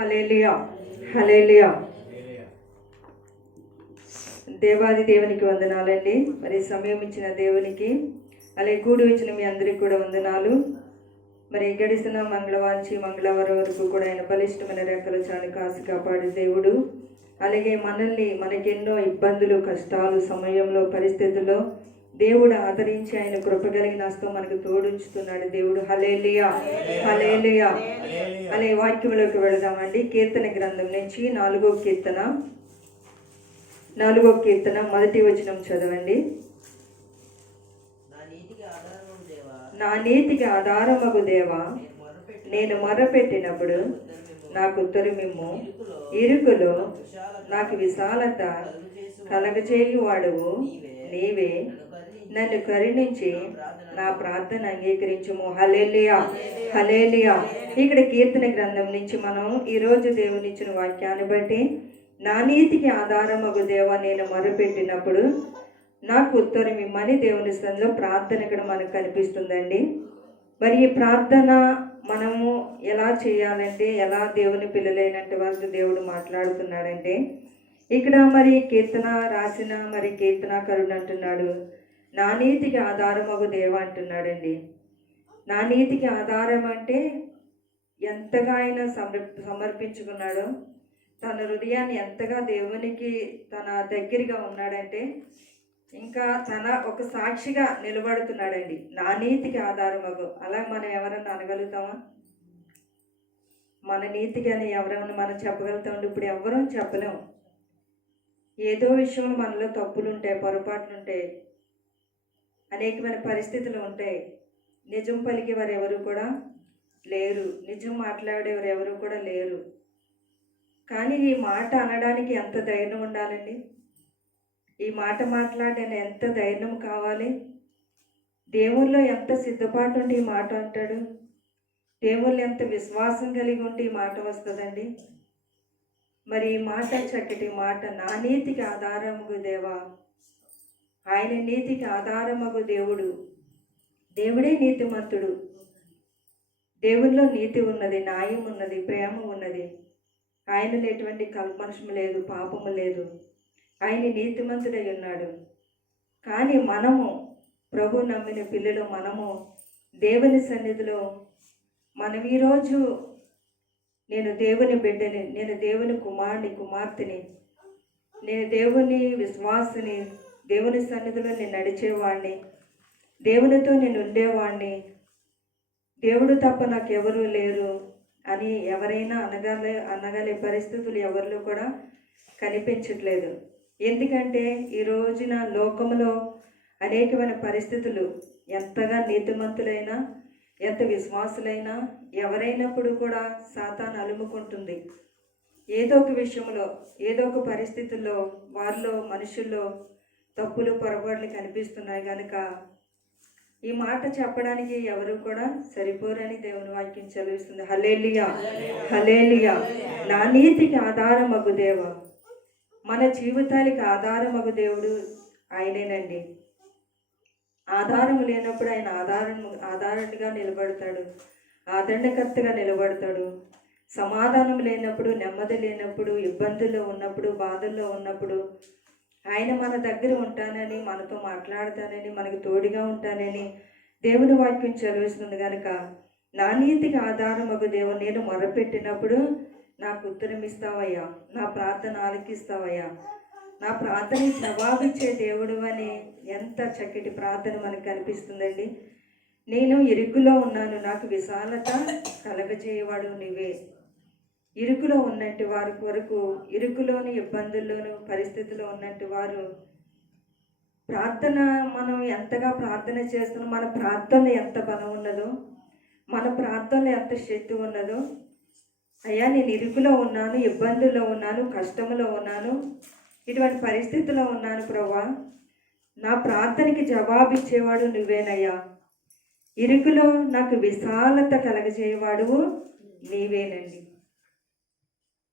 Hallelujah hallelujah దేవాది దేవునికి వందనాలండి. మరి సమయం ఇచ్చిన దేవునికి అలాగే కూడి వచ్చిన మీ అందరికి కూడా వందనాలు. మరి గడిసిన మంగళవారం మంగళవారం వరకు కూడా ఆయన బలిష్టమైన రెక్కల చాని కాసి కాపాడే దేవుడు. అలాగే మనల్ని మనకెన్నో ఇబ్బందులు కష్టాలు సమయంలో పరిస్థితుల్లో దేవుడు ఆదరించి ఆయన కృప కలిగిన హస్తం మనకు తోడుంచుతున్నాడు దేవుడు. హలేలియా హలేలియా అనే వాక్యంలోకి వెళదామండి. కీర్తన గ్రంథం నుంచి నాలుగో కీర్తన. నాలుగో కీర్తన మొదటి వచనం చదవండి. నా నీతికి ఆధారమగు దేవా? నేను మొరపెట్టి నేను మొరపెట్టినప్పుడు. నాకు ఉత్తరమిమ్ము. ఇరుకులో నాకు విశాలత కలుగజేసు కలగచేయు వాడువు నీవే. నన్ను కరుణించి నా ప్రార్థన అంగీకరించము. హలేలియా హలేలియా ఇక్కడ కీర్తన గ్రంథం నుంచి మనం ఈరోజు దేవునిచ్చిన వాక్యాన్ని బట్టి నా నీతికి ఒక దేవ నేను మొరపెట్టినప్పుడు నాకు ఉత్తరం ఇమ్మని దేవుని స్థలంలో ప్రార్థన ఇక్కడ మనకు కనిపిస్తుందండి. మరి ఈ ప్రార్థన మనము ఎలా చేయాలంటే ఎలా దేవుని పిల్లలైనట్టు వరకు దేవుడు మాట్లాడుతున్నాడంటే ఇక్కడ మరి కీర్తన రాసిన మరి కీర్తనాకరుడు అంటున్నాడు. నా నీతికి ఆధారమగు దేవ అంటున్నాడండి. నా నీతికి ఆధారం అంటే ఎంతగా ఆయన సమర్ సమర్పించుకున్నాడో తన హృదయాన్ని ఎంతగా దేవునికి తన దగ్గరగా ఉన్నాడంటే ఇంకా తన ఒక సాక్షిగా నిలబడుతున్నాడండి. నా నీతికి ఆధారమగు. అలా మనం ఎవరన్నా అనగలుగుతామా? మన నీతికి అని ఎవరైనా మనం చెప్పగలుగుతాం ఇప్పుడు ఎవరూ చెప్పలేం. ఏదో విషయంలో మనలో తప్పులు ఉంటాయి పొరపాట్లు ఉంటాయి అనేకమైన పరిస్థితులు ఉంటాయి. నిజం పలికేవారు ఎవరు కూడా లేరు. నిజం మాట్లాడేవారు ఎవరు కూడా లేరు. కానీ ఈ మాట అనడానికి ఎంత ధైర్యం ఉండాలండి? ఈ మాట మాట్లాడడానికి ఎంత ధైర్యం కావాలి? దేవుల్లో ఎంత సిద్ధపాటు ఉంటే ఈ మాట అంటాడు? దేవుళ్ళు ఎంత విశ్వాసం కలిగి ఉంటే ఈ మాట వస్తుందండి? మరి ఈ మాట చక్కటి మాట నా నీతికి ఆధారము దేవా. ఆయన నీతికి ఆధారమగు దేవుడు. దేవుడే నీతిమంతుడు. దేవుల్లో నీతి ఉన్నది న్యాయం ఉన్నది ప్రేమ ఉన్నది. ఆయనలో ఎటువంటి కల్మషము లేదు పాపము లేదు. ఆయన నీతిమంతుడై ఉన్నాడు. కానీ మనము ప్రభు నమ్మిన పిల్లలు మనము దేవుని సన్నిధిలో మనం ఈరోజు నేను దేవుని బిడ్డని నేను దేవుని కుమారుని కుమార్తెని నేను దేవుని విశ్వాసిని దేవుని సన్నిధిలో నేను నడిచేవాడిని దేవునితో నేను ఉండేవాడిని దేవుడు తప్ప నాకు ఎవరూ లేరు అని ఎవరైనా అనగాలే అనగలే పరిస్థితులు ఎవరిలో కూడా కనిపించట్లేదు. ఎందుకంటే ఈ రోజున లోకంలో అనేకమైన పరిస్థితులు ఎంతగా నీతిమంతులైనా ఎంత విశ్వాసులైనా ఎవరైనప్పుడు కూడా సాతాన్ అలుముకుంటుంది. ఏదో ఒక విషయంలో ఏదో ఒక పరిస్థితుల్లో వారిలో మనుషుల్లో తప్పులు పొరపాట్లు కనిపిస్తున్నాయి కనుక ఈ మాట చెప్పడానికి ఎవరు కూడా సరిపోరని దేవుని వాక్యం చదివిస్తుంది. హలేలియా హలేలియా నా నీతికి ఆధారమగు దేవ. మన జీవితానికి ఆధారమగు దేవుడు ఆయనేనండి. ఆధారం లేనప్పుడు ఆయన ఆధారం ఆధారంగా నిలబడతాడు. ఆదరణకర్తగా నిలబడతాడు. సమాధానం లేనప్పుడు నెమ్మది లేనప్పుడు ఇబ్బందుల్లో ఉన్నప్పుడు బాధల్లో ఉన్నప్పుడు ఆయన మన దగ్గర ఉంటానని మనతో మాట్లాడతానని మనకు తోడుగా ఉంటానని దేవుని వాక్యం చదివిస్తుంది కనుక నా నీతికి ఆధారం ఒక దేవుడు నేను మొరపెట్టినప్పుడు నాకు ఉత్తరం ఇస్తావయ్యా. నా ప్రార్థన ఆలకిస్తావయ్యా నా ప్రార్థన జవాబిచ్చే దేవుడు అని ఎంత చక్కటి ప్రార్థన మనకు కనిపిస్తుందండి. నేను ఇరుకులో ఉన్నాను నాకు విశాలత కలగజేయవాడు నువ్వే. ఇరుకులో ఉన్నట్టు వారి కొరకు ఇరుకులోని ఇబ్బందుల్లోనూ పరిస్థితిలో ఉన్నట్టు వారు ప్రార్థన మనం ఎంతగా ప్రార్థన చేస్తున్నాం మన ప్రార్థనలో ఎంత బలం ఉన్నదో మన ప్రార్థనలో ఎంత శక్తి ఉన్నదో అయ్యా నేను ఇరుకులో ఉన్నాను ఇబ్బందుల్లో ఉన్నాను కష్టంలో ఉన్నాను ఇటువంటి పరిస్థితిలో ఉన్నాను ప్రభా నా ప్రార్థనకి జవాబు ఇచ్చేవాడు నువ్వేనయ్యా. ఇరుకులో నాకు విశాలత కలగజేయవాడు నీవేనండి.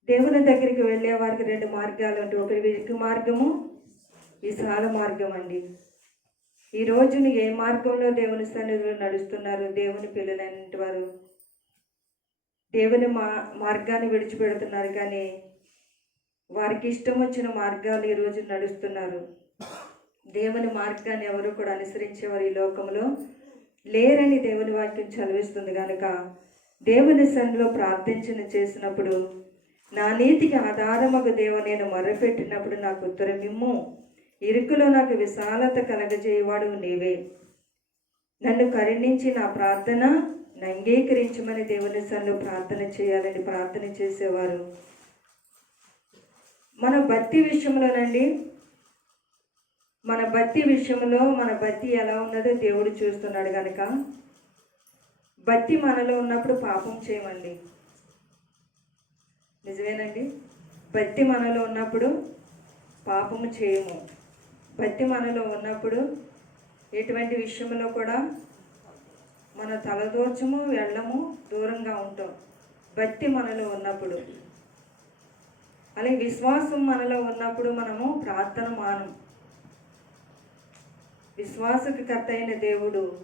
దేవుని దగ్గరికి వెళ్ళే వారికి రెండు మార్గాలు ఉంటాయి ఒకటి ఇరుకు మార్గము విశాల మార్గం అండి. ఈ రోజును ఏ మార్గంలో దేవుని సన్నిధిలో నడుస్తున్నారు? దేవుని పిల్లలైన వారు. దేవుని మా మార్గాన్ని విడిచిపెడుతున్నారు కానీ వారికి ఇష్టం వచ్చిన మార్గాలు ఈరోజు నడుస్తున్నారు. దేవుని మార్గాన్ని ఎవరు కూడా అనుసరించేవారు ఈ లోకంలో లేరని దేవుని వాక్యం చదివిస్తుంది కనుక దేవుని సన్నిలో ప్రార్థించిన చేసినప్పుడు నా నీతికి ఆధారమగు దేవ నేను మొరపెట్టినప్పుడు నాకు ఉత్తరమిమ్ము ఇరుకులో నాకు విశాలత కలగజేయవాడు నీవే. నన్ను కరుణించి నా ప్రార్థన అంగీకరించమని దేవుని సన్ను ప్రార్థన చేయాలని ప్రార్థన చేసేవారు. మన భక్తి విషయంలోనండి మన భక్తి విషయంలో మన భక్తి ఎలా ఉన్నదో దేవుడు చూస్తున్నాడు కనుక భక్తి మనలో ఉన్నప్పుడు పాపం చేయమండి. నిజమేనండి. భక్తి మనలో ఉన్నప్పుడు పాపము చేయము. భక్తి మనలో ఉన్నప్పుడు ఎటువంటి విషయంలో కూడా మన తలదోర్చము వెళ్ళము దూరంగా ఉంటాం. భక్తి మనలో ఉన్నప్పుడు. అలాగే విశ్వాసం మనలో ఉన్నప్పుడు మనము ప్రార్థన మానం. విశ్వాసకు కర్త అయిన దేవుడు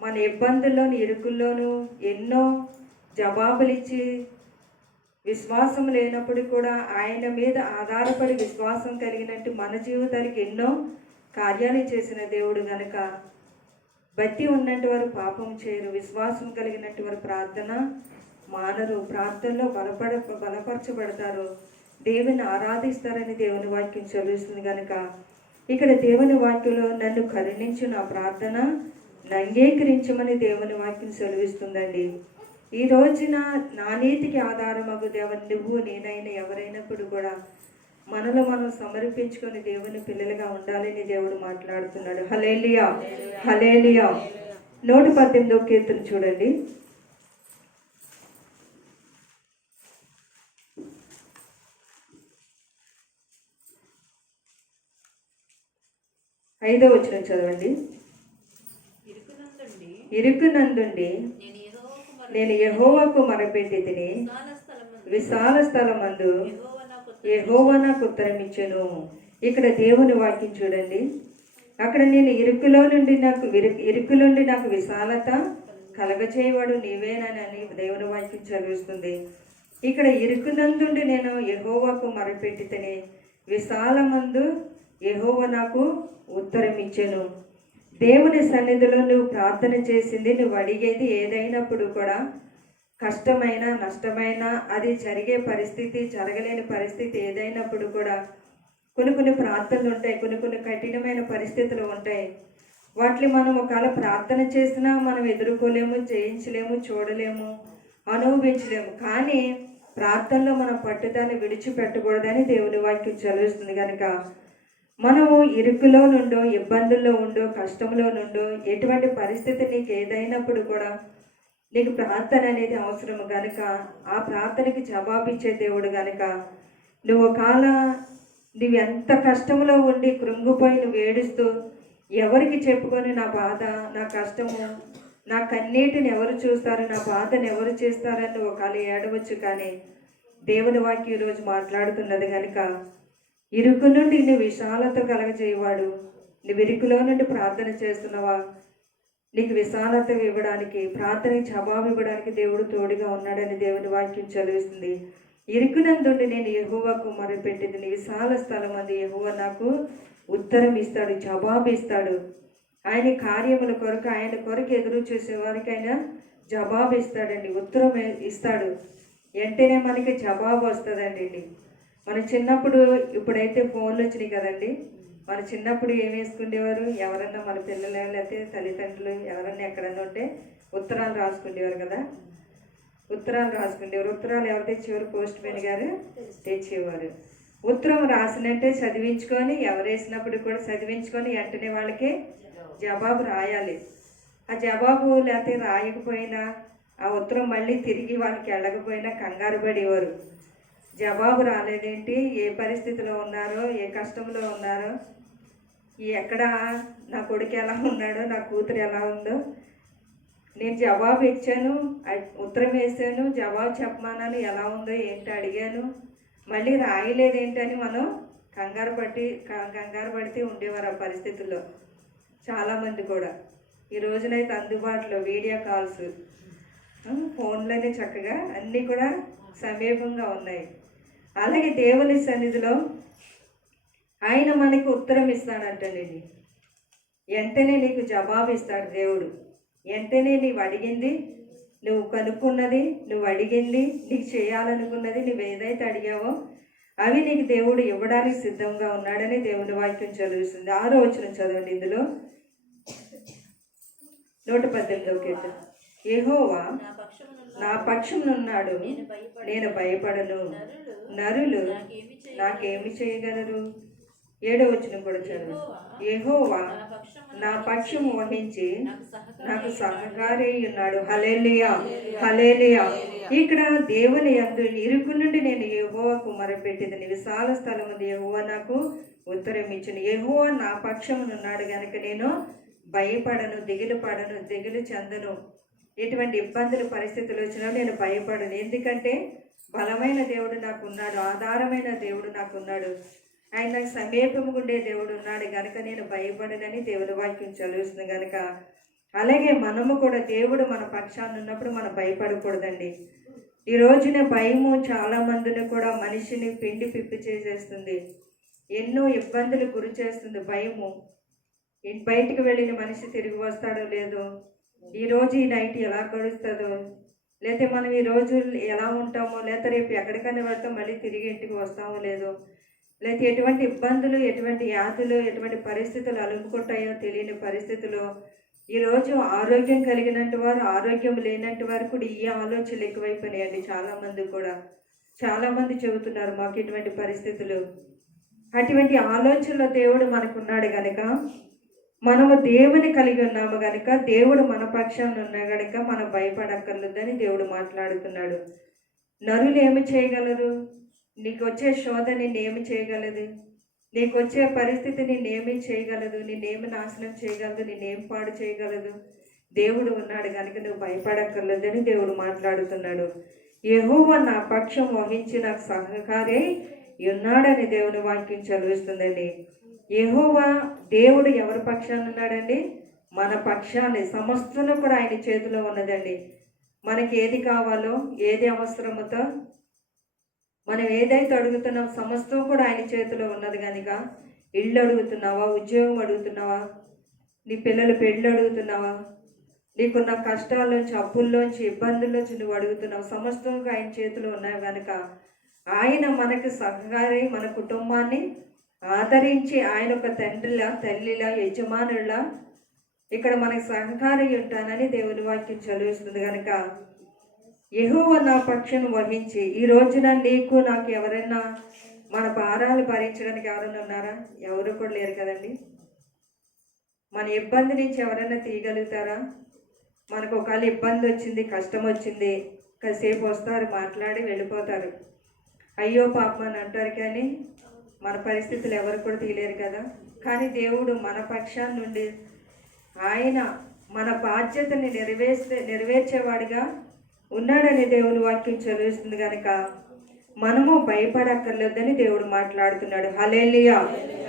మన ఇబ్బందుల్లోని ఇరుకుల్లోనూ ఎన్నో జవాబులిచ్చి విశ్వాసం లేనప్పుడు కూడా ఆయన మీద ఆధారపడి విశ్వాసం కలిగినట్టు మన జీవితానికి ఎన్నో కార్యాలు చేసిన దేవుడు గనుక భక్తి ఉన్నట్టు వారు పాపం చేయరు విశ్వాసం కలిగినట్టు వారు ప్రార్థన మానరు ప్రార్థనలో బలపడ బలపరచబడతారు. దేవుని ఆరాధిస్తారని దేవుని వాక్యం చదువుతుంది కనుక ఇక్కడ దేవుని వాక్యంలో నన్ను కరుణించు నా ప్రార్థన నంగీకరించమని దేవుని వాక్యం సెలవిస్తుందండి. ఈ రోజున నా నీతికి ఆధారమగు దేవుని నువ్వు నేనైనా ఎవరైనప్పుడు కూడా మనలో మనం సమర్పించుకొని దేవుని పిల్లలుగా ఉండాలని దేవుడు మాట్లాడుతున్నాడు. హలేలియా హలేలియా నూట పద్దెనిమిదో కీర్తన చూడండి. ఐదో వచ్చిన చదవండి. ఇరుకునందుండి. ఇరుకునందుండి. నేను యహోవాకు మొరపెట్టి తిని విశాల స్థలం అందు యహోవా నాకు యెహోవా ఇక్కడ దేవుని వాక్యం చూడండి. అక్కడ నేను ఇరుకులో నుండి నాకు ఇరు- ఇరుకులో నుండి నాకు విశాలత కలగచేయవాడు నీవేనని దేవుని వాక్యం చదివిస్తుంది. ఇక్కడ ఇరుకునందుండి నేను యహోవాకు మొరపెట్టి తిని విశాలమందు యహోవ నాకు ఉత్తరమిచ్చాను. దేవుని సన్నిధిలో నువ్వు ప్రార్థన చేసింది నువ్వు అడిగేది ఏదైనప్పుడు కూడా కష్టమైన నష్టమైన అది జరిగే పరిస్థితి జరగలేని పరిస్థితి ఏదైనప్పుడు కూడా కొన్ని కొన్ని ప్రార్థనలు ఉంటాయి కొన్ని కొన్ని కఠినమైన పరిస్థితులు ఉంటాయి. వాటిని మనం ఒకవేళ ప్రార్థన చేసినా మనం ఎదుర్కోలేము జయించలేము చూడలేము అనుభవించలేము. కానీ ప్రార్థనలో మన పట్టుదల విడిచిపెట్టకూడదని దేవుని వాక్యం చదివిస్తుంది కనుక మనము ఇరుకులో నుండో ఇబ్బందుల్లో ఉండో కష్టంలో నుండో ఎటువంటి పరిస్థితి నీకు ఏదైనప్పుడు కూడా నీకు ప్రార్థన అనేది అవసరం కనుక ఆ ప్రార్థనకి జవాబిచ్చే దేవుడు కనుక నువ్వు ఒకవేళ నువ్వు ఎంత కష్టంలో ఉండి కృంగిపోయి నువ్వు ఏడుస్తూ ఎవరికి చెప్పుకొని నా బాధ నా కష్టము నా కన్నీటిని ఎవరు చూస్తారు నా బాధను ఎవరు చేస్తారని ఒకవేళ ఏడవచ్చు కానీ దేవుని వాక్యం ఈరోజు మాట్లాడుతున్నది కనుక ఇరుకు నుండి నీ విశాలత కలగజేయవాడు. నువ్వు ఇరుకులో నుండి ప్రార్థన చేస్తున్నావా? నీకు విశాలత ఇవ్వడానికి ప్రార్థనకి జవాబు ఇవ్వడానికి దేవుడు తోడుగా ఉన్నాడని దేవుని వాక్యం చదివిస్తుంది. ఇరుకునందుండి నేను యహోవాకు మొరపెట్టింది. నీ విశాల స్థలం అది యహోవ నాకు ఉత్తరం ఇస్తాడు జవాబు ఇస్తాడు. ఆయన కార్యముల కొరకు ఆయన కొరకు ఎదురు చూసే వారికి ఆయన జవాబు ఇస్తాడండి ఉత్తరం ఇస్తాడు. వెంటనే మనకి జవాబు వస్తుందండి. మన చిన్నప్పుడు ఇప్పుడైతే ఫోన్లు వచ్చినాయి కదండి. మన చిన్నప్పుడు ఏం వేసుకునేవారు ఎవరన్నా మన పిల్లలు లేకపోతే తల్లిదండ్రులు ఎవరన్నా ఎక్కడన్నా ఉంటే ఉత్తరాలు రాసుకునేవారు కదా. ఉత్తరాలు రాసుకునేవారు ఉత్తరాలు ఎవరు తెచ్చేవారు? పోస్ట్ మ్యాన్ గారు తెచ్చేవారు. ఉత్తరం రాసినట్టే చదివించుకొని ఎవరు వేసినప్పుడు కూడా చదివించుకొని వెంటనే వాళ్ళకి జవాబు రాయాలి. ఆ జవాబు లేకపోతే రాయకపోయినా ఆ ఉత్తరం మళ్ళీ తిరిగి వాళ్ళకి వెళ్ళకపోయినా కంగారు పడేవారు. జవాబు రాలేదేంటి? ఏ పరిస్థితిలో ఉన్నారో? ఏ కష్టంలో ఉన్నారో? ఎక్కడ నా కొడుకు ఎలా ఉన్నాడో? నా కూతురు ఎలా ఉందో? నేను జవాబు ఇచ్చాను ఉత్తరం వేసాను జవాబు చెప్పమానని ఎలా ఉందో ఏంటో అడిగాను. మళ్ళీ రాయలేదేంటని మనం కంగారు పట్టి కంగారు పడితే ఉండేవారు ఆ పరిస్థితుల్లో. చాలామంది కూడా. ఈ రోజునైతే అందుబాటులో వీడియో కాల్స్ ఫోన్లనే ఫోన్లోనే చక్కగా అన్నీ కూడా సమీపంగా ఉన్నాయి. అలాగే దేవుని సన్నిధిలో ఆయన మనకి ఉత్తరం ఇస్తాడంటండి వెంటనే నీకు జవాబు ఇస్తాడు దేవుడు. వెంటనే నీవు అడిగింది నువ్వు కనుక్కున్నది నువ్వు అడిగింది నీకు చేయాలనుకున్నది నువ్వు ఏదైతే అడిగావో అవి నీకు దేవుడు ఇవ్వడానికి సిద్ధంగా ఉన్నాడని దేవుని వాక్యం చదువుతుంది. ఆరో వచ్చిన చదవండి ఇందులో. నూట పద్దెనిమిదో కీర్తన. ఏహోవా నా పక్షమునున్న నా పక్షమునున్నాడు. నేను భయపడ నేను భయపడను. నరులు నాకేమి చేయ నాకేమి చేయగలరు? ఏడో వచ్చిన కూడా చదువు. యెహోవా నా పక్షము వహించి నాకు సహకారం ఉన్నాడు. హలేలియా హలేలియా ఇక్కడ దేవుని యందు ఇరుకు నుండి నేను యెహోవాకు మొరపెట్టింది. విశాల స్థలం ఉంది యెహోవా నాకు ఉత్తరం ఇచ్చిన. యెహోవా నా పక్షమునున్నాడు గనుక నేను భయపడను దిగులు పడను దిగులు చెందను. ఎటువంటి ఇబ్బందులు పరిస్థితులు వచ్చినా నేను భయపడను. ఎందుకంటే బలమైన దేవుడు నాకు ఉన్నాడు ఆధారమైన దేవుడు నాకు ఉన్నాడు ఆయన నాకు సమీపముగుండే దేవుడు ఉన్నాడు గనుక నేను భయపడనని దేవుని వాక్యం చదువుతుంది గనుక. అలాగే మనము కూడా దేవుడు మన పక్షాన్ని ఉన్నప్పుడు మనం భయపడకూడదండి. ఈ రోజున భయము చాలా మందిని కూడా మనిషిని పిండి పిప్పి చేసేస్తుంది. ఎన్నో ఇబ్బందులు గురి చేస్తుంది భయము. బయటికి వెళ్ళిన మనిషి తిరిగి వస్తాడో లేదో ఈరోజు ఈ నైట్ ఎలా గడుస్తుందో లేకపోతే మనం ఈ రోజు ఎలా ఉంటామో లేకపోతే రేపు ఎక్కడికైనా వెళ్తాం మళ్ళీ తిరిగి ఇంటికి వస్తామో లేదో లేకపోతే ఎటువంటి ఇబ్బందులు ఎటువంటి వ్యాధులు ఎటువంటి పరిస్థితులు అలుముకుంటాయో తెలియని పరిస్థితులు ఈరోజు ఆరోగ్యం కలిగినట్టు వారు ఆరోగ్యం లేనట్టు వారు కూడా ఈ ఆలోచనలు ఎక్కువైపోయినాయండి చాలామంది కూడా. చాలామంది చెబుతున్నారు మాకు ఇటువంటి పరిస్థితులు. అటువంటి ఆలోచనలో దేవుడు మనకున్నాడు కనుక మనము దేవుని కలిగి ఉన్నాము కనుక దేవుడు మన పక్షంలో ఉన్నా కనుక మనం భయపడక్కర్లేదని దేవుడు మాట్లాడుతున్నాడు. నరులు ఏమి చేయగలరు? నీకు వచ్చే శోధ నిన్నేమి చేయగలదు? నీకు వచ్చే పరిస్థితి నిన్నేమి చేయగలదు? నిన్నేమి నాశనం చేయగలదు? నిన్నేం పాడు చేయగలదు? దేవుడు ఉన్నాడు కనుక నువ్వు భయపడక్కర్లేదని దేవుడు మాట్లాడుతున్నాడు. యెహోవా నా పక్షం వహించి నాకు సహకారే ఉన్నాడని దేవుని వాక్యం చదివిస్తుందండి. యహోవా దేవుడు ఎవరి పక్షాన ఉన్నాడండి? మన పక్షాన్ని సమస్తను కూడా ఆయన చేతిలో ఉన్నదండి. మనకి ఏది కావాలో ఏది అవసరమతో మనం ఏదైతే అడుగుతున్నాం సమస్తం కూడా ఆయన చేతిలో ఉన్నది కనుక ఇల్లు అడుగుతున్నావా ఉద్యోగం అడుగుతున్నావా నీ పిల్లల పెళ్ళి అడుగుతున్నావా నీకున్న కష్టాల్లోంచి అప్పుల్లోంచి ఇబ్బందుల్లోంచి నువ్వు అడుగుతున్నావు సమస్తం ఆయన చేతిలో ఉన్నాయి కనుక ఆయన మనకు సహకారి మన కుటుంబాన్ని ఆదరించి ఆయన ఒక తండ్రిలా తల్లిలా యజమానులా ఇక్కడ మనకు సహకారి ఉంటానని దేవుని వాక్యం చదివిస్తుంది కనుక ఎహో నా పక్షం వహించి ఈ రోజున నీకు నాకు ఎవరైనా మన భారాలు భరించడానికి ఎవరైనా ఉన్నారా? ఎవరు కూడా లేరు కదండి. మన ఇబ్బంది నుంచి ఎవరైనా తీయగలుగుతారా? మనకు ఒకవేళ ఇబ్బంది వచ్చింది కష్టం వచ్చింది కాసేపు వస్తారు మాట్లాడి వెళ్ళిపోతారు. అయ్యో పాపం అని అంటారు కానీ మన పరిస్థితులు ఎవరు కూడా తీయలేరు కదా. కానీ దేవుడు మన పక్షాన్ని నుండి ఆయన మన బాధ్యతని నెరవేర్చే నెరవేర్చేవాడిగా ఉన్నాడని దేవుని వాక్యం చదివిస్తుంది కనుక మనము భయపడక్కర్లేదని దేవుడు మాట్లాడుతున్నాడు. హలేలియా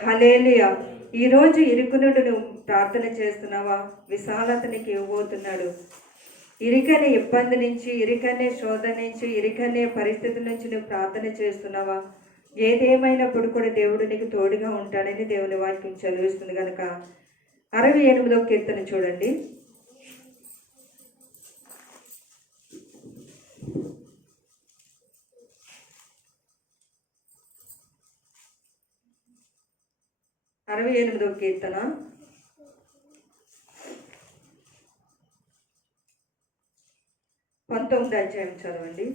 హలేలియా ఈరోజు ఇరుకునుడు నువ్వు ప్రార్థన చేస్తున్నావా? విశాలత నీకు ఇవ్వబోతున్నాడు. ఇరికనే ఇబ్బంది నుంచి ఇరుకనే శోధ నుంచి ఇరుకనే పరిస్థితి నుంచి నువ్వు ప్రార్థన చేస్తున్నావా? ఏదేమైనప్పుడు కూడా దేవుడు నీకు తోడుగా ఉంటాడని దేవుని వాక్యం చదివిస్తుంది కనుక అరవై ఎనిమిదో కీర్తన చూడండి. అరవై ఎనిమిదో కీర్తన. పంతొమ్మిది అధ్యాయం చదవండి.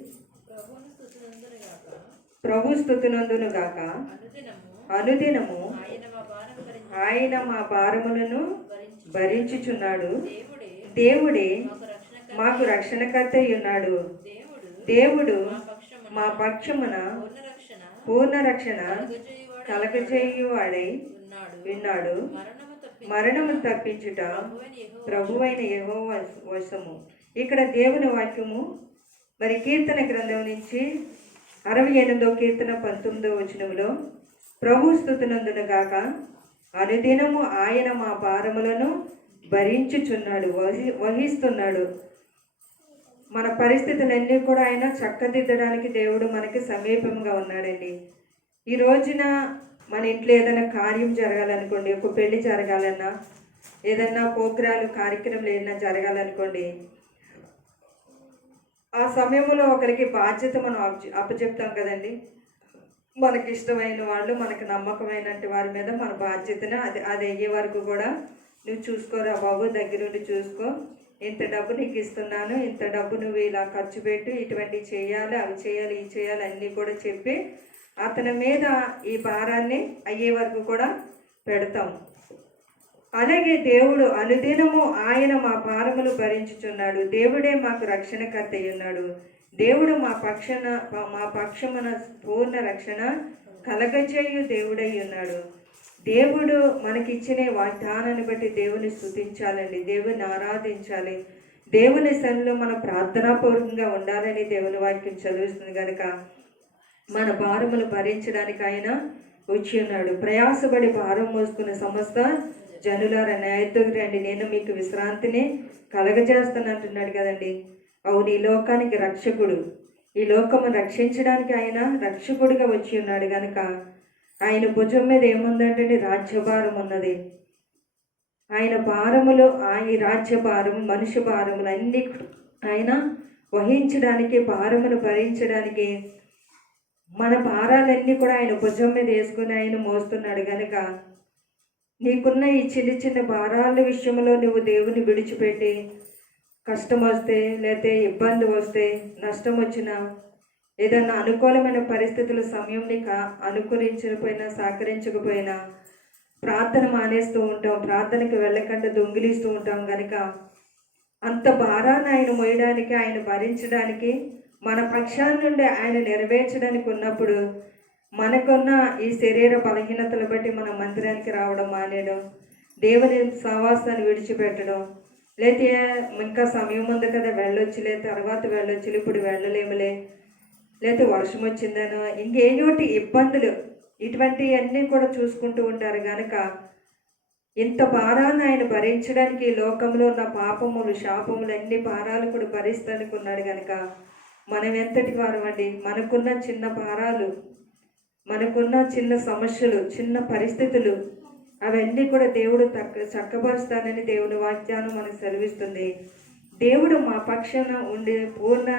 ప్రభు స్థుతునందును గాక అనుదినము ఆయన మా భారములను భరించి భరించుచున్నాడు. దేవుడే మాకు రక్షణ మాకు రక్షణకర్త ఉన్నాడు దేవుడు మా పక్షమున పూర్ణ రక్షణ కలుగజేయువాడై విన్నాడు మరణము తప్పి మరణము తప్పించుట ప్రభువైన యహో వశము. ఇక్కడ దేవుని వాక్యము మరి కీర్తన గ్రంథం నుంచి అరవై ఎనిమిదో కీర్తన పంతొమ్మిదో వచనంలో ప్రభు స్థుతునందునగాక అనుదినము ఆయన మా భారములను భరించుచున్నాడు వహి వహిస్తున్నాడు. మన పరిస్థితులన్నీ కూడా ఆయన చక్కదిద్దడానికి దేవుడు మనకి సమీపంగా ఉన్నాడండి. ఈ రోజున మన ఇంట్లో ఏదైనా కార్యం జరగాలనుకోండి ఒక పెళ్ళి జరగాలన్నా ఏదన్నా ప్రోగ్రాలు కార్యక్రమాలు ఏదైనా జరగాలనుకోండి ఆ సమయంలో ఒకరికి బాధ్యత మనం అప్పచెప్తాం కదండి. మనకి ఇష్టమైన వాళ్ళు మనకు నమ్మకమైనటువంటి వారి మీద మన బాధ్యతను అది అది అయ్యే వరకు కూడా నువ్వు చూసుకోరా బాబు దగ్గరుండి చూసుకో. ఇంత డబ్బు నీకు ఇస్తున్నాను ఇంత డబ్బు నువ్వు ఇలా ఖర్చు పెట్టు ఇటువంటివి చేయాలి అవి చేయాలి ఇవి చేయాలి అన్నీ కూడా చెప్పి అతని మీద ఈ భారాన్ని అయ్యే వరకు కూడా పెడతాం. అలాగే దేవుడు అనుదినము ఆయన మా భారములు భరించుచున్నాడు. దేవుడే మాకు రక్షణకర్త అయి ఉన్నాడు దేవుడు మా పక్షన మా పక్షమున పూర్ణ రక్షణ కలగజేయు దేవుడై ఉన్నాడు. దేవుడు మనకిచ్చిన వాగ్దానాన్ని బట్టి దేవుని స్థుతించాలండి దేవుని ఆరాధించాలి. దేవుని సన్నిలో మన ప్రార్థనాపూర్వకంగా ఉండాలని దేవుని వాక్యం చదువుతుంది కనుక మన భారములు భరించడానికి ఆయన వచ్చి ఉన్నాడు. ప్రయాసపడి భారం మోసుకున్న సమస్త జనులార న్యాయతో రండి నేను మీకు విశ్రాంతిని కలగజేస్తాను అంటున్నాడు కదండి. అవును ఈ లోకానికి రక్షకుడు. ఈ లోకము రక్షించడానికి ఆయన రక్షకుడిగా వచ్చి ఉన్నాడు కనుక ఆయన భుజం మీద ఏముందంటే రాజ్యభారం ఉన్నది. ఆయన భారములు ఆ ఈ రాజ్య భారం మనుష్య భారములు అన్ని ఆయన వహించడానికి భారమును భరించడానికి మన భారాలన్నీ కూడా ఆయన భుజం మీద వేసుకుని ఆయన మోస్తున్నాడు కనుక నీకున్న ఈ చిన్న చిన్న భారాల విషయంలో నువ్వు దేవుని విడిచిపెట్టి కష్టం వస్తే లేతే ఇబ్బంది వస్తే నష్టం వచ్చినా ఏదన్నా అనుకూలమైన పరిస్థితుల సమయం నీకు అనుకూలించకపోయినా సహకరించకపోయినా ప్రార్థన మానేస్తూ ఉంటాం. ప్రార్థనకి వెళ్ళకుండా దొంగిలిస్తూ ఉంటాం కనుక అంత భారాన్ని ఆయన మోయడానికి ఆయన భరించడానికి మన పక్షాల నుండి ఆయన నెరవేర్చడానికి ఉన్నప్పుడు మనకున్న ఈ శరీర బలహీనతలు బట్టి మన మందిరానికి రావడం మానేయడం దేవుని సహవాసాన్ని విడిచిపెట్టడం. లేతే ఇంకా సమయం ఉంది కదా వెళ్ళొచ్చులే తర్వాత వెళ్ళొచ్చులే ఇప్పుడు వెళ్ళలేములే. లేకపోతే వర్షం వచ్చిందనో ఇంకేయోటి ఇబ్బందులు. ఇటువంటివన్నీ కూడా చూసుకుంటూ ఉంటారు కనుక ఇంత భారాన్ని ఆయన భరించడానికి లోకంలో ఉన్న పాపములు శాపములు అన్ని భారాలు కూడా భరిస్తానికి ఉన్నాడు కనుక మనం ఎంతటి వారం అండి మనకున్న చిన్న భారాలు మనకున్న చిన్న సమస్యలు చిన్న పరిస్థితులు అవన్నీ కూడా దేవుడు తక్క చక్కబరుస్తానని దేవుని వాగ్దానం మనకు సెలవిస్తుంది. దేవుడు మా పక్షాన ఉండే పూర్ణ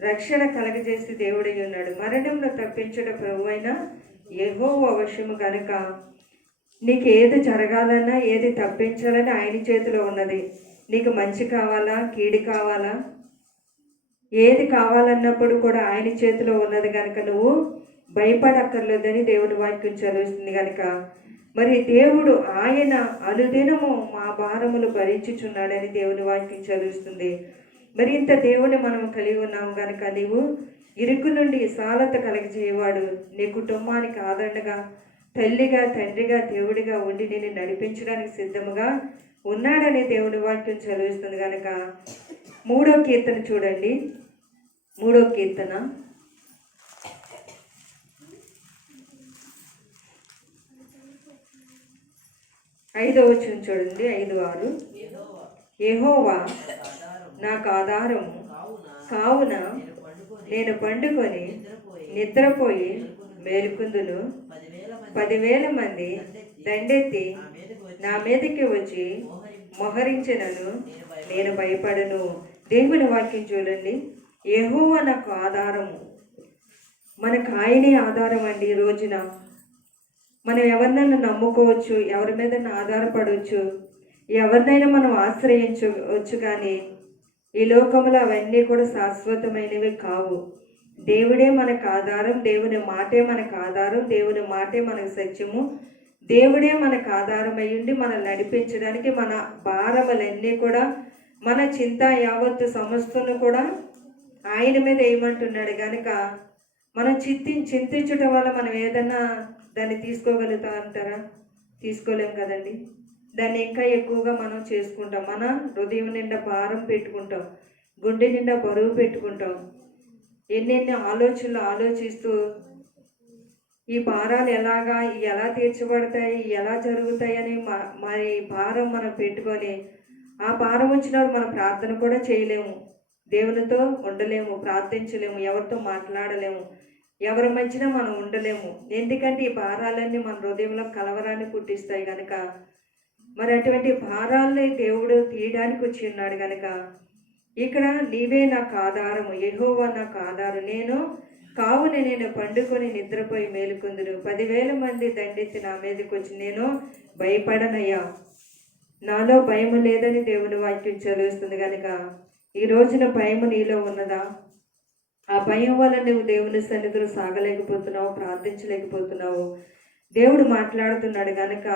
రక్షణ కలగజేసి దేవుడై ఉన్నాడు. మరణంలో తప్పించడం ప్రభు అయినా ఏవో అవశ్యము కనుక నీకు ఏది జరగాలన్నా ఏది తప్పించాలని ఆయన చేతిలో ఉన్నది. నీకు మంచి కావాలా కీడి కావాలా? ఏది కావాలన్నప్పుడు కూడా ఆయన చేతిలో ఉన్నది కనుక నువ్వు భయపడక్కర్లేదని దేవుని వాక్యం చదివిస్తుంది కనుక మరి దేవుడు ఆయన అనుదినము మా భారములు భరించుచున్నాడని దేవుని వాక్యం చదివిస్తుంది. మరి ఇంత దేవుని మనం కలిగి ఉన్నాం కనుక నీవు ఇరుకు నుండి సాలత కలగజేయవాడు. నీ కుటుంబానికి ఆదరణగా తల్లిగా తండ్రిగా దేవుడిగా ఉండి నేను నడిపించడానికి సిద్ధముగా ఉన్నాడని దేవుని వాక్యం చదివిస్తుంది కనుక మూడో కీర్తన చూడండి. మూడో కీర్తన. ఐదో వచ్చిన చూడండి ఐదు ఆరు ఏహోవా ఆధారం. నాకు ఆధారము కావున నేను పండుకొని నిద్రపోయి మేలుకుందును. పదివేల మంది దండెత్తి నా మీదకి వచ్చి మొహరించినను నేను భయపడను. దేవుని వాక్యం చూడండి. యెహోవా నాకు ఆధారము. మనకు ఆయనే ఆధారం అండి ఈ రోజున. మనం ఎవరినైనా నమ్ముకోవచ్చు ఎవరి మీద ఆధారపడవచ్చు ఎవరినైనా మనం ఆశ్రయించవచ్చు కానీ ఈ లోకంలో అవన్నీ కూడా శాశ్వతమైనవి కావు. దేవుడే మనకు ఆధారం దేవుని మాటే మనకు ఆధారం దేవుని మాటే మనకు సత్యము. దేవుడే మనకు ఆధారమై ఉండి మనం నడిపించడానికి మన భారములన్నీ కూడా మన చింత యావత్తు సమస్తను కూడా ఆయన మీద వేయమంటున్నాడు. కనుక మనం చింతి చింతించడం వల్ల మనం ఏదన్నా దాన్ని తీసుకోగలుగుతా అంటారా? తీసుకోలేం కదండి. దాన్ని ఇంకా ఎక్కువగా మనం చేసుకుంటాం. మన హృదయం నిండా భారం పెట్టుకుంటాం. గుండె నిండా బరువు పెట్టుకుంటాం. ఎన్నెన్ని ఆలోచనలు ఆలోచిస్తూ ఈ భారాలు ఎలాగా ఎలా తీర్చబడతాయి ఎలా జరుగుతాయి అని మా మరి భారం మనం పెట్టుకొని ఆ భారం వచ్చినప్పుడు మనం ప్రార్థన కూడా చేయలేము. దేవునితో ఉండలేము ప్రార్థించలేము ఎవరితో మాట్లాడలేము. ఎవరి మంచినా మనం ఉండలేము. ఎందుకంటే ఈ భారాలన్నీ మన హృదయంలో కలవరాన్ని పుట్టిస్తాయి కనుక మరి అటువంటి భారాల్ని దేవుడు తీయడానికి వచ్చి ఉన్నాడు కనుక ఇక్కడ నీవే నాకు ఆధారము ఎహోవా నాకు ఆధారం. నేను కావున నేను పండుకొని నిద్రపోయి మేలుకుందును. పదివేల మంది దండెత్తి నా మీదకి వచ్చి నేను భయపడనయ్యా. నాలో భయము లేదని దేవుని వాక్యం చదివిస్తుంది కనుక ఈ రోజున భయము నీలో ఉన్నదా? ఆ భయం వల్ల నువ్వు దేవుని సన్నిధిలో సాగలేకపోతున్నావు ప్రార్థించలేకపోతున్నావు. దేవుడు మాట్లాడుతున్నాడు కనుక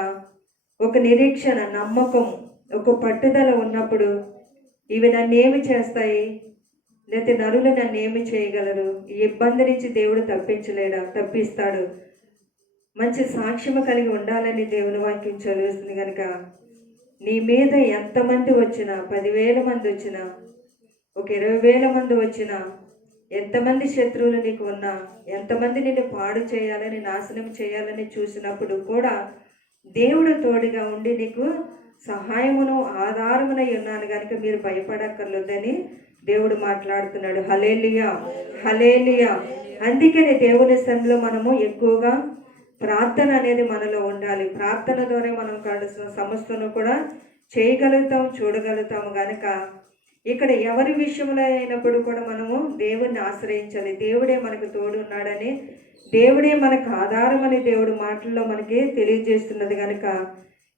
ఒక నిరీక్షణ నమ్మకం ఒక పట్టుదల ఉన్నప్పుడు ఇవి నన్ను ఏమి చేస్తాయి? లేకపోతే నరులు నన్ను ఏమి చేయగలరు? ఈ ఇబ్బంది నుంచి దేవుడు తప్పించలేడా? తప్పిస్తాడు. మంచి సాక్ష్యము కలిగి ఉండాలని దేవుని వాక్యం చదివిస్తుంది కనుక నీ మీద ఎంతమంది వచ్చినా పదివేల మంది వచ్చినా ఒక ఇరవై వేల మంది వచ్చినా ఎంతమంది శత్రువులు నీకు ఉన్నా ఎంతమంది నిన్ను పాడు చేయాలని నాశనం చేయాలని చూసినప్పుడు కూడా దేవుడు తోడుగా ఉండి నీకు సహాయమును ఆధారమునై ఉన్నాను కనుక మీరు భయపడక్కర్లేదని దేవుడు మాట్లాడుతున్నాడు. హలేలియా హలేలియా అందుకని దేవుని సన్నిలో మనము ఎక్కువగా ప్రార్థన అనేది మనలో ఉండాలి. ప్రార్థన ద్వారా మనం కావాల్సిన సమస్యను కూడా చేయగలుగుతాం చూడగలుగుతాము కనుక ఇక్కడ ఎవరి విషయంలో అయినప్పుడు కూడా మనము దేవుణ్ణి ఆశ్రయించాలి. దేవుడే మనకు తోడు ఉన్నాడని దేవుడే మనకు ఆధారం అని దేవుడు మాటల్లో మనకి తెలియజేస్తున్నది కనుక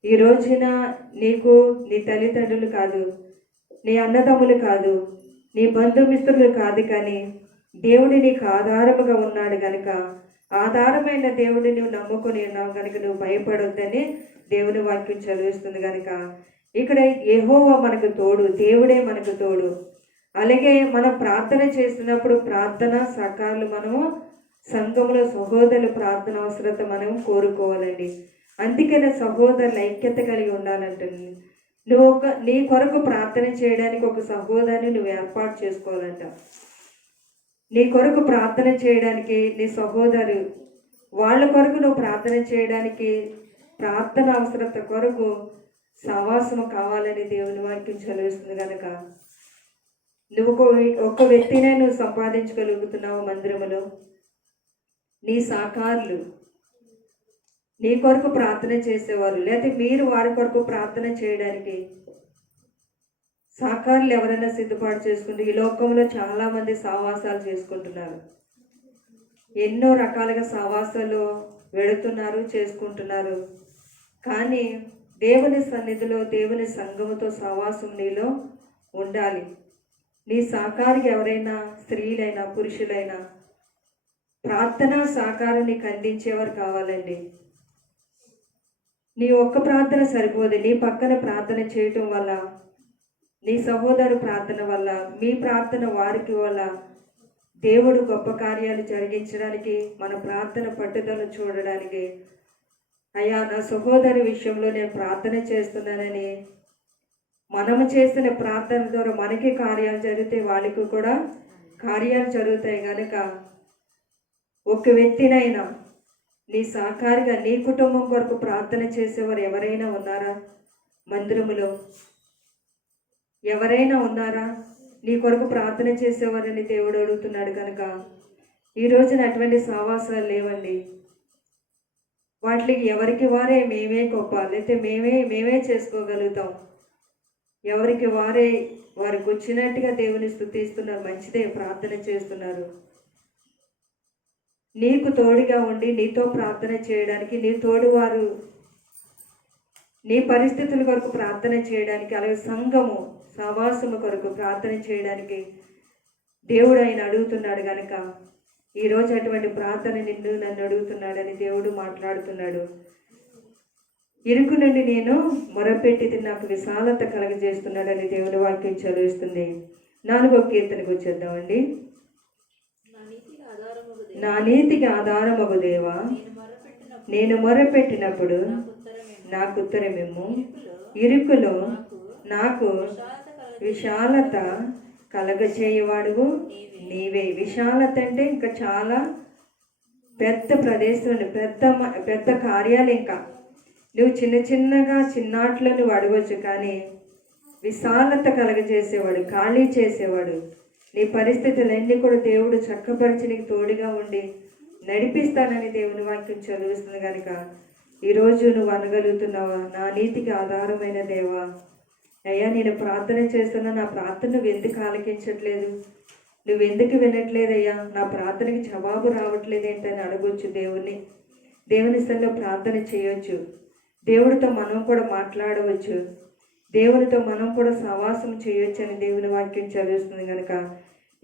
ఈ రోజున నీకు నీ తల్లిదండ్రులు కాదు నీ అన్నదమ్ములు కాదు నీ బంధుమిత్రులు కాదు కానీ దేవుడి నీకు ఆధారముగా ఉన్నాడు గనుక ఆధారమైన దేవుడిని నువ్వు నమ్ముకొని ఉన్నావు కనుక నువ్వు భయపడొద్దని దేవుని వాక్యం చదివిస్తుంది కనుక ఇక్కడ ఏహోవా మనకు తోడు దేవుడే మనకు తోడు. అలాగే మనం ప్రార్థన చేసినప్పుడు ప్రార్థన సకాలు మనము సంఘంలో సహోదరుల ప్రార్థన అవసరత మనం కోరుకోవాలండి. అందుకనే సహోదరుల ఐక్యత కలిగి ఉండాలంటుంది. నువ్వు ఒక నీ కొరకు ప్రార్థన చేయడానికి ఒక సహోదరిని నువ్వు ఏర్పాటు చేసుకోవాలంట. నీ కొరకు ప్రార్థన చేయడానికి నీ సహోదరు వాళ్ళ కొరకు నువ్వు ప్రార్థన చేయడానికి ప్రార్థన అవసరత కొరకు సహవాసము కావాలని దేవుని వాక్యం చదివిస్తుంది కనుక నువ్వు ఒక వ్యక్తినే నువ్వు సంపాదించగలుగుతున్నావు మందిరములో. నీ సాకారులు నీ కొరకు ప్రార్థన చేసేవారు లేకపోతే మీరు వారి కొరకు ప్రార్థన చేయడానికి సాకారులు ఎవరైనా సిద్ధపాటు చేసుకుంటే ఈ లోకంలో చాలామంది సహవాసాలు సావాసాలు చేసుకుంటున్నారు. ఎన్నో రకాలుగా సావాసాలు వెళుతున్నారు చేసుకుంటున్నారు. కానీ దేవుని సన్నిధిలో దేవుని సంఘముతో సహవాసం నీలో ఉండాలి. నీ సహకారికి ఎవరైనా స్త్రీలైనా పురుషులైనా ప్రార్థన సహకారం నీకు అందించేవారు కావాలండి. నీ ఒక్క ప్రార్థన సరిపోదు. నీ పక్కన ప్రార్థన చేయటం వల్ల నీ సహోదరు ప్రార్థన వల్ల మీ ప్రార్థన వారికి వల్ల దేవుడు గొప్ప కార్యాలు జరిగించడానికి మన ప్రార్థన పట్టుదల చూడడానికి అయ్యా నా సహోదరి విషయంలో నేను ప్రార్థన చేస్తున్నానని మనము చేసిన ప్రార్థన ద్వారా మనకి కార్యాలు జరిగితే వాళ్ళకి కూడా కార్యాలు జరుగుతాయి కనుక ఒక వ్యక్తినైనా నీ సహకారిగా నీ కుటుంబం కొరకు ప్రార్థన చేసేవారు ఎవరైనా ఉన్నారా? మందిరములో ఎవరైనా ఉన్నారా? నీ కొరకు ప్రార్థన చేసేవారని దేవుడు అడుగుతున్నాడు కనుక ఈ రోజున అటువంటి సావాసాలు లేవండి. వాటికి ఎవరికి వారే మేమే గొప్ప లేకపోతే మేమే మేమే చేసుకోగలుగుతాం. ఎవరికి వారే వారికి వచ్చినట్టుగా దేవుని స్థుతిస్తున్నారు మంచిదే ప్రార్థన చేస్తున్నారు. నీకు తోడుగా ఉండి నీతో ప్రార్థన చేయడానికి నీ తోడు వారు నీ పరిస్థితుల కొరకు ప్రార్థన చేయడానికి అలాగే సంఘము సమాసము కొరకు ప్రార్థన చేయడానికి దేవుడు ఆయన అడుగుతున్నాడు కనుక ఈరోజు అటువంటి ప్రార్థన నిన్ను నన్ను అడుగుతున్నాడని దేవుడు మాట్లాడుతున్నాడు. ఇరుకు నుండి నేను మొరపెట్టిది నాకు విశాలత కలగజేస్తున్నాడని దేవుని వాక్యం చదివిస్తుంది నాలుగో కీర్తనకు వచ్చేద్దామండి. నా నీతికి ఆధారముగు దేవా, నేను మొరపెట్టినప్పుడు నాకు ఉత్తరమేమి? ఇరుకులో నాకు విశాలత కలగ- విశాలత కలగచేయవాడువు నీవే విశాలత అంటే ఇంకా చాలా పెద్ద ప్రదేశం పెద్ద పెద్ద కార్యాలు ఇంకా. నువ్వు చిన్న చిన్నగా చిన్నాట్లో నువ్వు కానీ విశాలత కలగజేసేవాడు ఖాళీ చేసేవాడు నీ పరిస్థితులన్నీ కూడా దేవుడు చక్కపరిచి నీకు తోడుగా ఉండి నడిపిస్తానని దేవుని వాక్యం చదివిస్తుంది కనుక ఈరోజు నువ్వు అనగలుగుతున్నావా? నా నీతికి ఆధారమైన దేవా? అయ్యా నేను ప్రార్థన చేస్తున్నా నా ప్రార్థన నువ్వు ఎందుకు ఆలకించట్లేదు? నువ్వు ఎందుకు వినట్లేదయ్యా నా ప్రార్థనకి జవాబు రావట్లేదు ఏంటని అడగొచ్చు దేవుణ్ణి. దేవుని స్థలంలో ప్రార్థన చేయొచ్చు. దేవుడితో మనం కూడా మాట్లాడవచ్చు. దేవునితో మనం కూడా సవాసం చేయొచ్చు అని దేవుని వాక్యం చదివిస్తుంది కనుక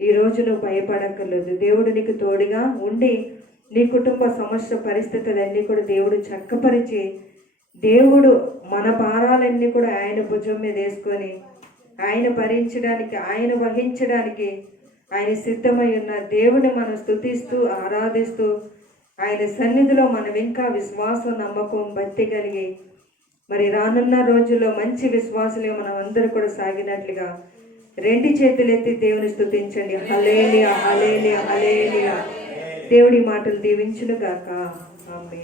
ఈరోజు నువ్వు భయపడక్కర్లేదు. దేవుడు నీకు తోడుగా ఉండి నీ కుటుంబ సమస్య పరిస్థితులన్నీ కూడా దేవుడు చక్కపరిచి దేవుడు మన భారాలన్నీ కూడా ఆయన భుజం మీద వేసుకొని ఆయన భరించడానికి ఆయన వహించడానికి ఆయన సిద్ధమై ఉన్న దేవుని మనం స్థుతిస్తూ ఆరాధిస్తూ ఆయన సన్నిధిలో మనం ఇంకా విశ్వాసం నమ్మకం భక్తి కలిగి మరి రానున్న రోజుల్లో మంచి విశ్వాసులే మనం అందరూ కూడా సాగినట్లుగా రెండు చేతులెత్తి దేవుని స్థుతించండి. హలేలియా హలేలియా హలేలియా దేవుడి మాటలు దీవించునుగాక. ఆమె